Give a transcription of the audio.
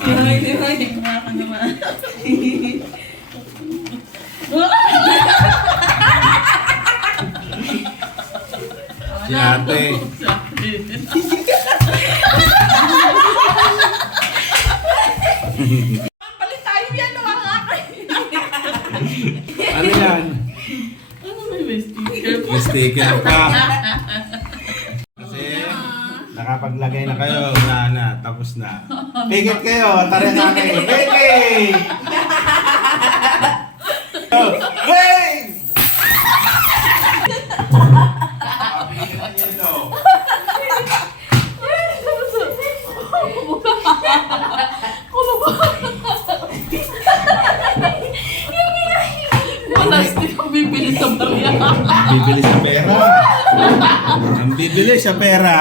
Kumakan naman. Si ate. Palit tayo yan, nakakakay. Ano yan? Ano may sticker po? May sticker pa. Kasi nakapaglagay na kayo. Wala na. Tapos na. Pigit kayo. Tara na kayo. Pigit! Hey! Plastic ang bibili sa barya. Bibili sa pera. Ang bibili sa pera.